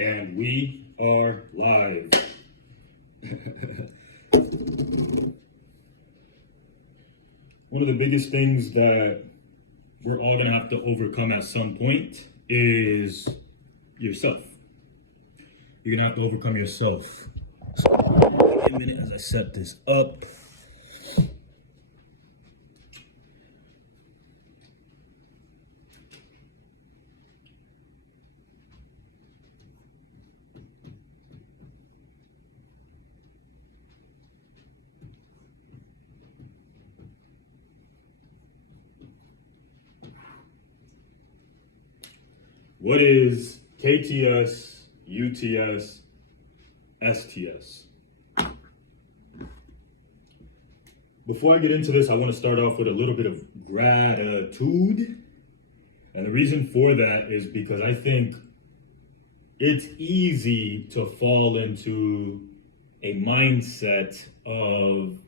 And we are live. One of the biggest things that we're all going to have to overcome at some point is yourself. You're going to have to overcome yourself. So, wait a minute as I set this up. What is KTS, UTS, STS? Before I get into this, I want to start off with a little bit of gratitude. And the reason for that is because I think it's easy to fall into a mindset of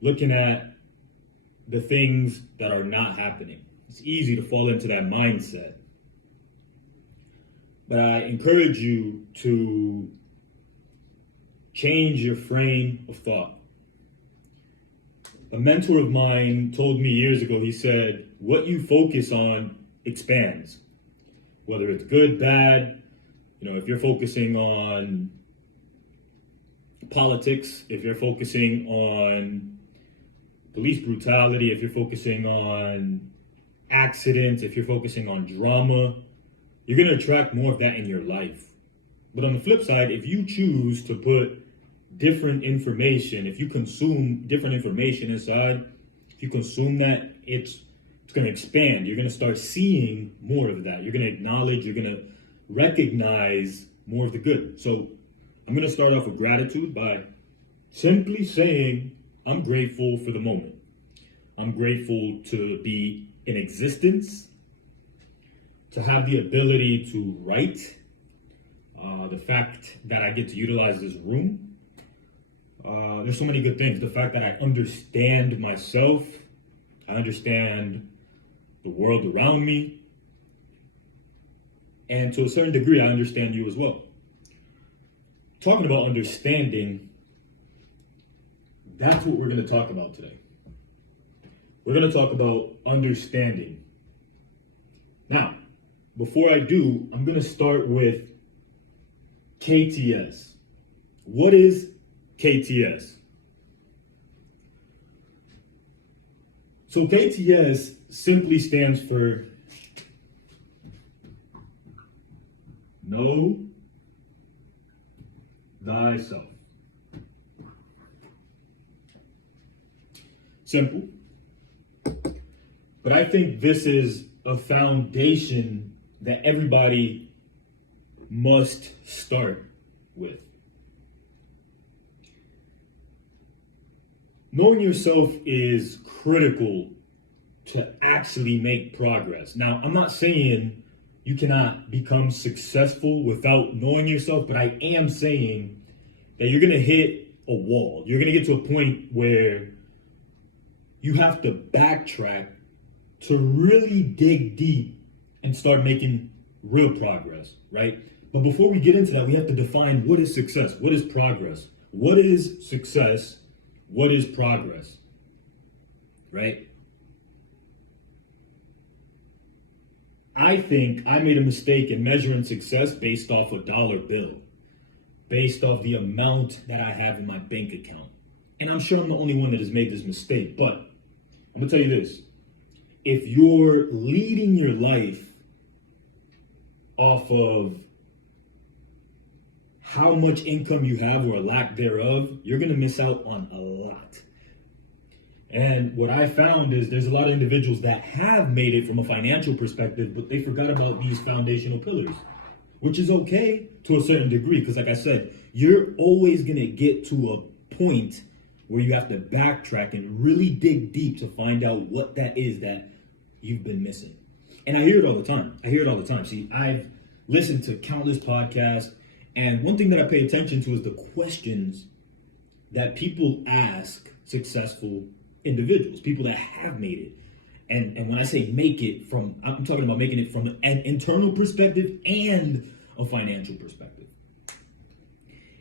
looking at the things that are not happening. It's easy to fall into that mindset. But I encourage you to change your frame of thought. A mentor of mine told me years ago, he said, what you focus on expands. Whether it's good, bad, if you're focusing on politics, if you're focusing on police brutality, if you're focusing on accidents, if you're focusing on drama, you're going to attract more of that in your life. But on the flip side, if you choose to put different information, if you consume different information inside, if you consume that, it's going to expand. You're going to start seeing more of that. You're going to acknowledge, you're going to recognize more of the good. So I'm going to start off with gratitude by simply saying, I'm grateful for the moment. I'm grateful to be in existence, to have the ability to write, the fact that I get to utilize this room. There's so many good things. The fact that I understand myself, I understand the world around me, and to a certain degree, I understand you as well. Talking about understanding, that's what we're going to talk about today. We're going to talk about understanding. Now, before I do, I'm going to start with KTS. What is KTS? So KTS simply stands for Know Thyself. Simple. But I think this is a foundation that everybody must start with. Knowing yourself is critical to actually make progress. Now, I'm not saying you cannot become successful without knowing yourself, but I am saying that you're going to hit a wall. You're going to get to a point where you have to backtrack to really dig deep and start making real progress, right? But before we get into that, we have to define what is success, what is progress, what is success, what is progress, right? I think I made a mistake in measuring success based off a dollar bill, based off the amount that I have in my bank account. And I'm sure I'm the only one that has made this mistake, but I'm gonna tell you this. If you're leading your life off of how much income you have or a lack thereof, you're going to miss out on a lot. And what I found is there's a lot of individuals that have made it from a financial perspective, but they forgot about these foundational pillars, which is okay to a certain degree. Because like I said, you're always going to get to a point where you have to backtrack and really dig deep to find out what that is that you've been missing. And I hear it all the time. See, I've listened to countless podcasts, and one thing that I pay attention to is the questions that people ask successful individuals, people that have made it. And when I say make it I'm talking about making it from an internal perspective and a financial perspective.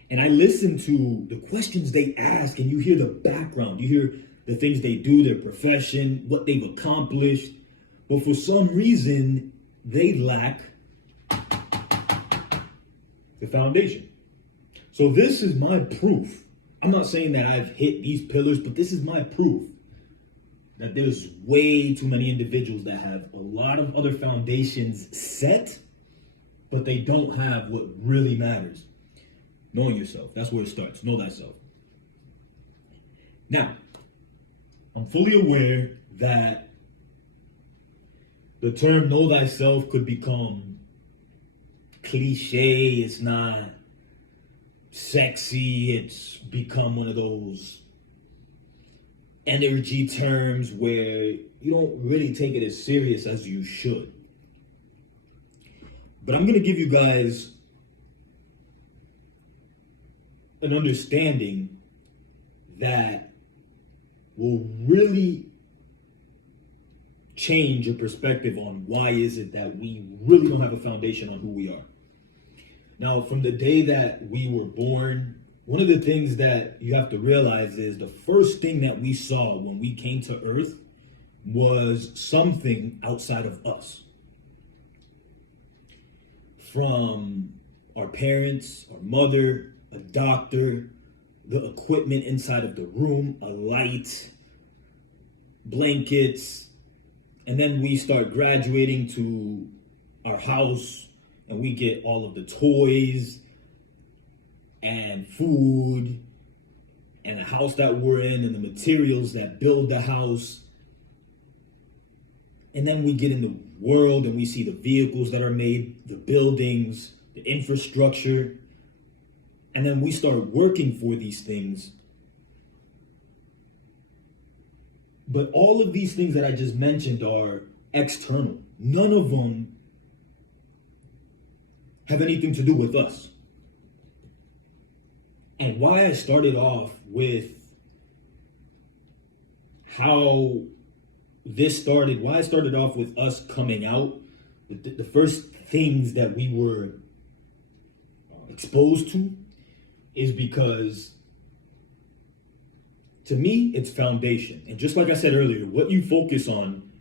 And I listen to the questions they ask, and you hear the background, you hear the things they do, their profession, what they've accomplished. But for some reason, they lack the foundation. So this is my proof. I'm not saying that I've hit these pillars, but this is my proof that there's way too many individuals that have a lot of other foundations set, but they don't have what really matters. Knowing yourself. That's where it starts. Know thyself. Now, I'm fully aware that the term know thyself could become cliche. It's not sexy. It's become one of those energy terms where you don't really take it as serious as you should. But I'm going to give you guys an understanding that will really change your perspective on why is it that we really don't have a foundation on who we are. Now, from the day that we were born, one of the things that you have to realize is the first thing that we saw when we came to Earth was something outside of us. From our parents, our mother, a doctor, the equipment inside of the room, a light, blankets, and then we start graduating to our house and we get all of the toys and food and the house that we're in and the materials that build the house. And then we get in the world and we see the vehicles that are made, the buildings, the infrastructure. And then we start working for these things. But all of these things that I just mentioned are external. None of them have anything to do with us. And why I started off with how this started, why I started off with us coming out, the first things that we were exposed to is because, to me, it's foundation. And just like I said earlier, what you focus on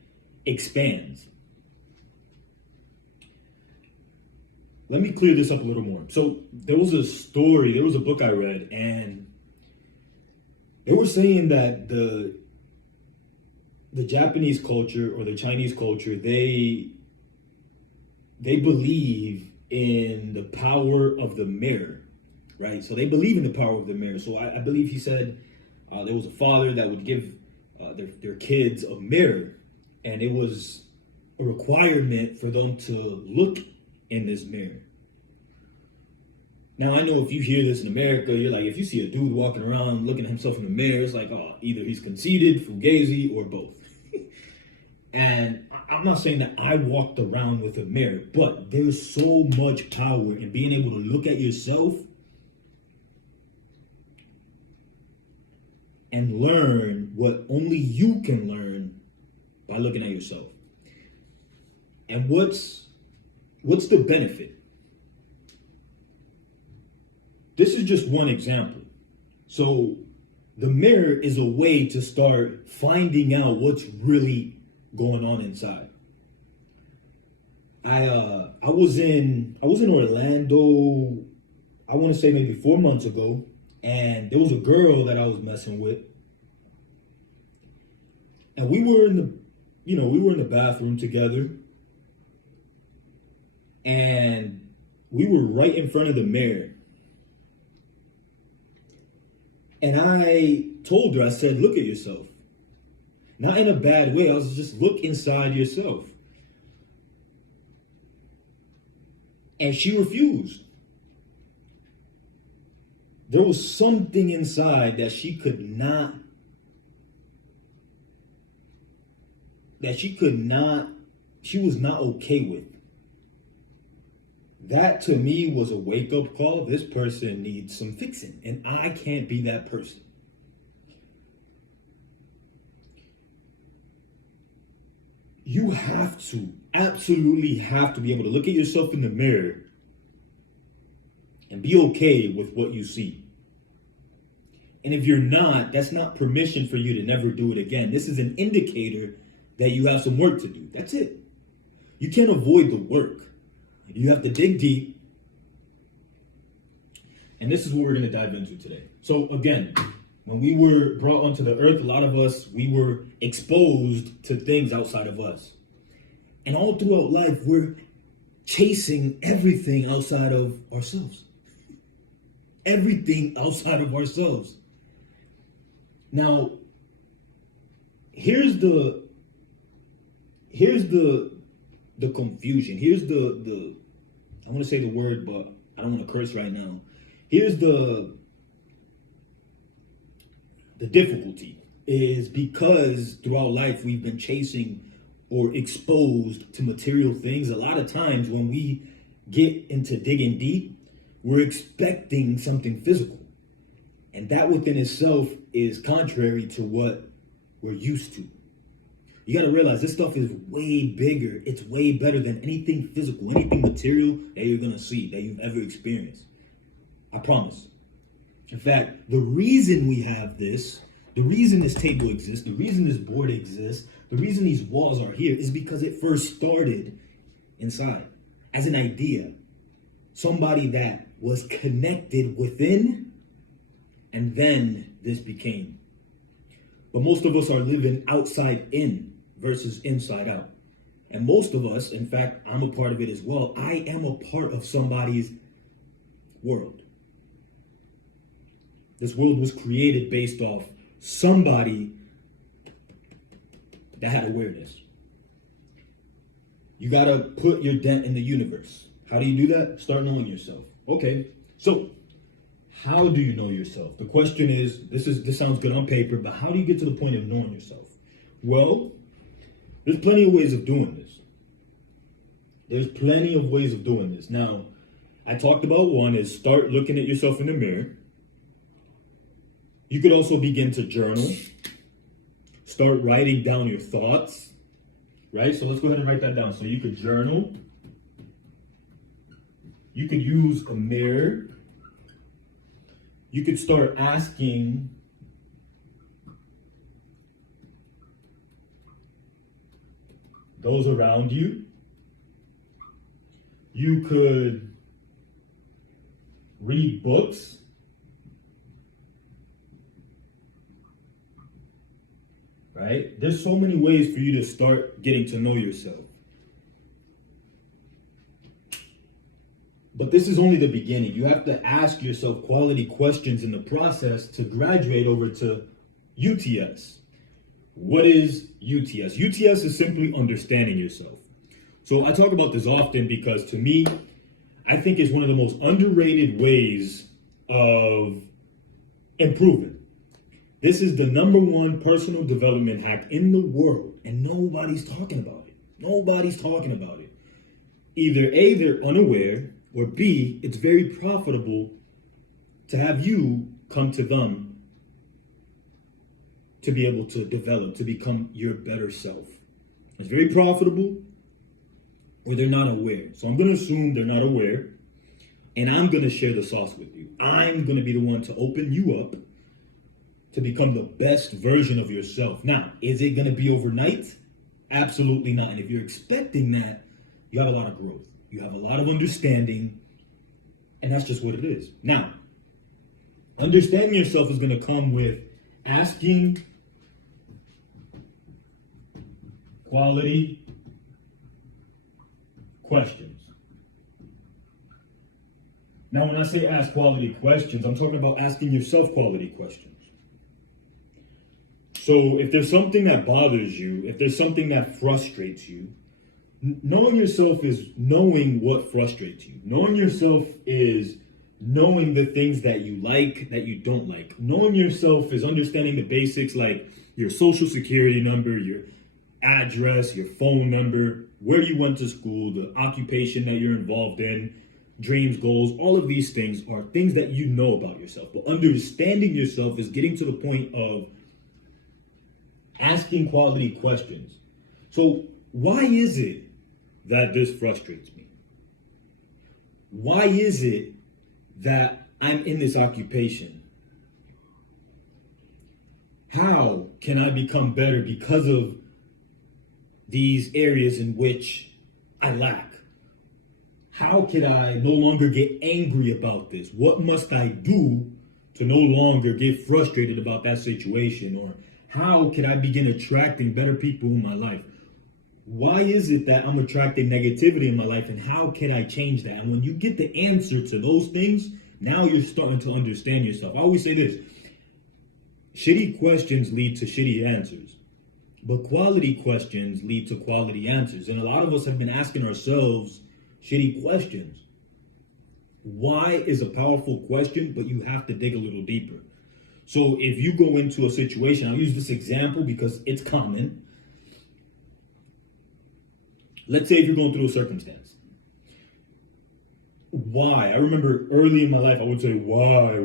expands. Let me clear this up a little more. So there was a book I read, and they were saying that the Japanese culture or the Chinese culture, they believe in the power of the mirror, right? So they believe in the power of the mirror. So I believe he said there was a father that would give their kids a mirror, and it was a requirement for them to look in this mirror. Now, I know if you hear this in America, you're like, if you see a dude walking around looking at himself in the mirror, it's like, oh, either he's conceited, fugazi, or both. And I'm not saying that I walked around with a mirror, but there's so much power in being able to look at yourself and learn what only you can learn by looking at yourself. And what's the benefit? This is just one example. So the mirror is a way to start finding out what's really going on inside. I was in Orlando, I want to say maybe 4 months ago, and there was a girl that I was messing with. And we were in the bathroom together. And we were right in front of the mirror. And I told her, I said, look at yourself. Not in a bad way. I was just, look inside yourself. And she refused. There was something inside that she was not okay with. That to me was a wake-up call. This person needs some fixing, and I can't be that person. You absolutely have to be able to look at yourself in the mirror and be okay with what you see. And if you're not, that's not permission for you to never do it again. This is an indicator that you have some work to do. That's it. You can't avoid the work. You have to dig deep. And this is what we're going to dive into today. So again, when we were brought onto the earth, a lot of us, we were exposed to things outside of us. And all throughout life, we're chasing everything outside of ourselves. Everything outside of ourselves. Now, here's the confusion. Here's the I want to say the word, but I don't want to curse right now. Here's the difficulty is because throughout life we've been chasing or exposed to material things. A lot of times when we get into digging deep, we're expecting something physical. And that within itself is contrary to what we're used to. You got to realize this stuff is way bigger. It's way better than anything physical, anything material that you're going to see, that you've ever experienced. I promise. In fact, the reason we have this, the reason this table exists, the reason this board exists, the reason these walls are here is because it first started inside as an idea. Somebody that was connected within, and then this became. But most of us are living outside in versus inside out. And most of us, in fact, I'm a part of it as well. I am a part of somebody's world. This world was created based off somebody that had awareness. You got to put your dent in the universe. How do you do that? Start knowing yourself. Okay, so how do you know yourself? The question is, this sounds good on paper, but how do you get to the point of knowing yourself? Well, there's plenty of ways of doing this. There's plenty of ways of doing this. Now, I talked about one is start looking at yourself in the mirror. You could also begin to journal. Start writing down your thoughts, right? So let's go ahead and write that down. So you could journal. You could use a mirror. You could start asking those around you. You could read books. Right? There's so many ways for you to start getting to know yourself. But this is only the beginning. You have to ask yourself quality questions in the process to graduate over to UTS. What is UTS? UTS is simply understanding yourself. So I talk about this often because to me, I think it's one of the most underrated ways of improving. This is the #1 personal development hack in the world, and nobody's talking about it. Nobody's talking about it. Either A, they're unaware, or B, it's very profitable to have you come to them to be able to develop, to become your better self. It's very profitable, or they're not aware. So I'm going to assume they're not aware, and I'm going to share the sauce with you. I'm going to be the one to open you up to become the best version of yourself. Now, is it going to be overnight? Absolutely not. And if you're expecting that, you have a lot of growth. You have a lot of understanding, and that's just what it is. Now, understanding yourself is going to come with asking quality questions. Now, when I say ask quality questions, I'm talking about asking yourself quality questions. So if there's something that bothers you, if there's something that frustrates you, knowing yourself is knowing what frustrates you. Knowing yourself is knowing the things that you like, that you don't like. Knowing yourself is understanding the basics like your social security number, your address, your phone number, where you went to school, the occupation that you're involved in, dreams, goals. All of these things are things that you know about yourself. But understanding yourself is getting to the point of asking quality questions. So why is it that this frustrates me? Why is it that I'm in this occupation? How can I become better because of these areas in which I lack? How can I no longer get angry about this? What must I do to no longer get frustrated about that situation? Or how can I begin attracting better people in my life? Why is it that I'm attracting negativity in my life, and how can I change that? And when you get the answer to those things, now you're starting to understand yourself. I always say this: shitty questions lead to shitty answers, but quality questions lead to quality answers. And a lot of us have been asking ourselves shitty questions. Why is a powerful question, but you have to dig a little deeper. So if you go into a situation, I'll use this example because it's common. Let's say if you're going through a circumstance. Why? I remember early in my life, I would say, why?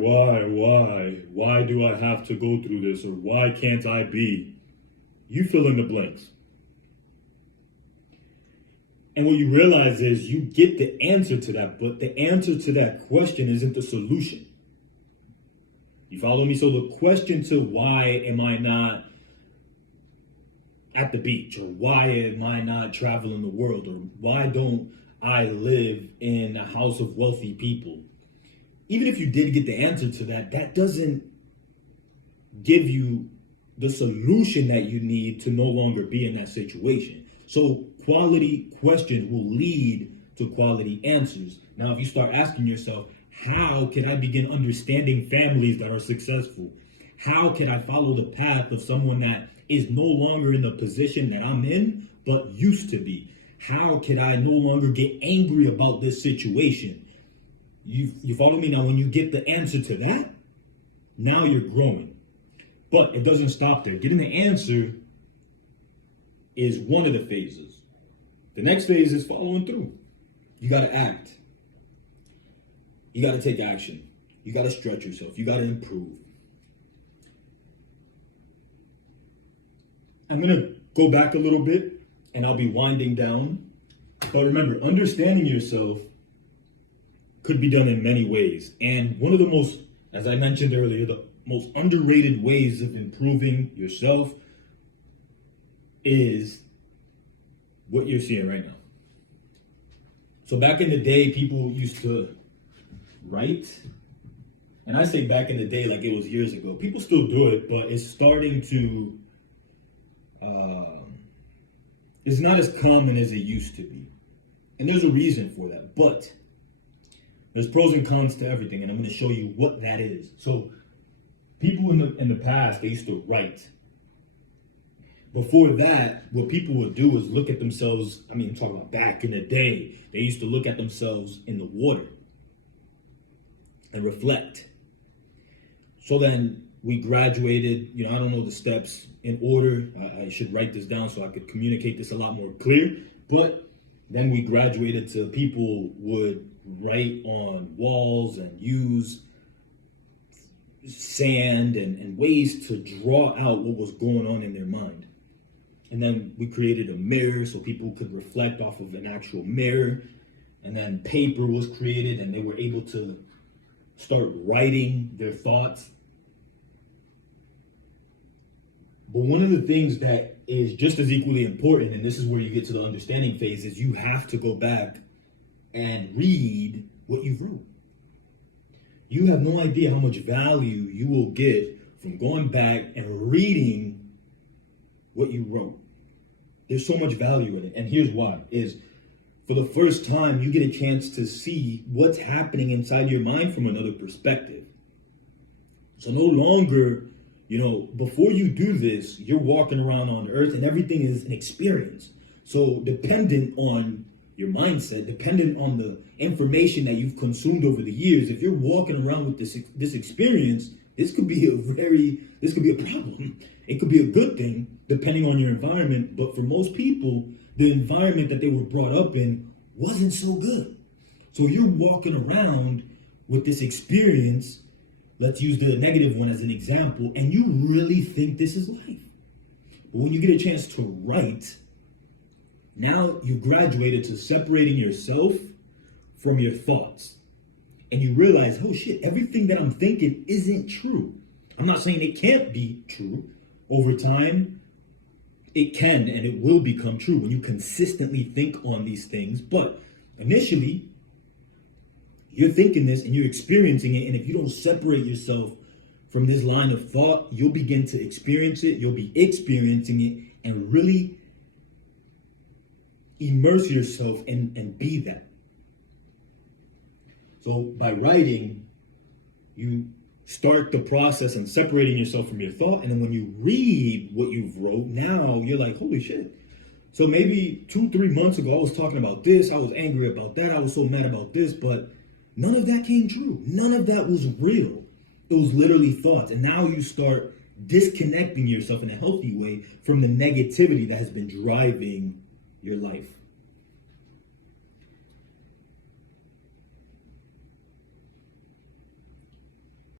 Why do I have to go through this? Or why can't I be? You fill in the blanks. And what you realize is you get the answer to that, but the answer to that question isn't the solution. You follow me? So the question to why am I not at the beach, or why am I not traveling the world, or why don't I live in a house of wealthy people? Even if you did get the answer to that, that doesn't give you the solution that you need to no longer be in that situation. So quality questions will lead to quality answers. Now, if you start asking yourself, how can I begin understanding families that are successful? How can I follow the path of someone that is no longer in the position that I'm in, but used to be? How can I no longer get angry about this situation? You follow me? Now, when you get the answer to that, now you're growing. But it doesn't stop there. Getting the answer is one of the phases. The next phase is following through. You got to act. You got to take action. You got to stretch yourself. You got to improve. I'm going to go back a little bit and I'll be winding down. But remember, understanding yourself could be done in many ways. And one of the most, as I mentioned earlier, the most underrated ways of improving yourself is what you're seeing right now. So back in the day, people used to write. And I say back in the day like it was years ago. People still do it, but it's starting to, it's not as common as it used to be. And there's a reason for that. But there's pros and cons to everything, and I'm going to show you what that is. So people in the past, they used to write. Before that, what people would do is look at themselves. I mean, I'm talking about back in the day, they used to look at themselves in the water and reflect. So then we graduated, I don't know the steps in order. I should write this down so I could communicate this a lot more clear. But then we graduated to people would write on walls and use sand and ways to draw out what was going on in their mind. And then we created a mirror so people could reflect off of an actual mirror. And then paper was created and they were able to start writing their thoughts. But one of the things that is just as equally important, and this is where you get to the understanding phase, is you have to go back and read what you've wrote. You have no idea how much value you will get from going back and reading what you wrote. There's so much value in it. And here's why, is for the first time, you get a chance to see what's happening inside your mind from another perspective. So no longer, before you do this, you're walking around on earth and everything is an experience. So dependent on your mindset, dependent on the information that you've consumed over the years, if you're walking around with this experience, this could be a problem. It could be a good thing depending on your environment. But for most people, the environment that they were brought up in wasn't so good. So you're walking around with this experience. Let's use the negative one as an example, and you really think this is life. But when you get a chance to write, now you graduated to separating yourself from your thoughts. and you realize, oh shit, everything that I'm thinking isn't true. I'm not saying it can't be true. Over time, it can and it will become true when you consistently think on these things. But initially, you're thinking this and you're experiencing it. And if you don't separate yourself from this line of thought, you'll begin to experience it. You'll be experiencing it and really immerse yourself and be that. So by writing, you start the process and separating yourself from your thought. And then when you read what you've wrote, now you're like, holy shit. So maybe 2-3 months ago, I was talking about this. I was angry about that. I was so mad about this, but none of that came true. None of that was real. It was literally thoughts. And now you start disconnecting yourself in a healthy way from the negativity that has been driving your life.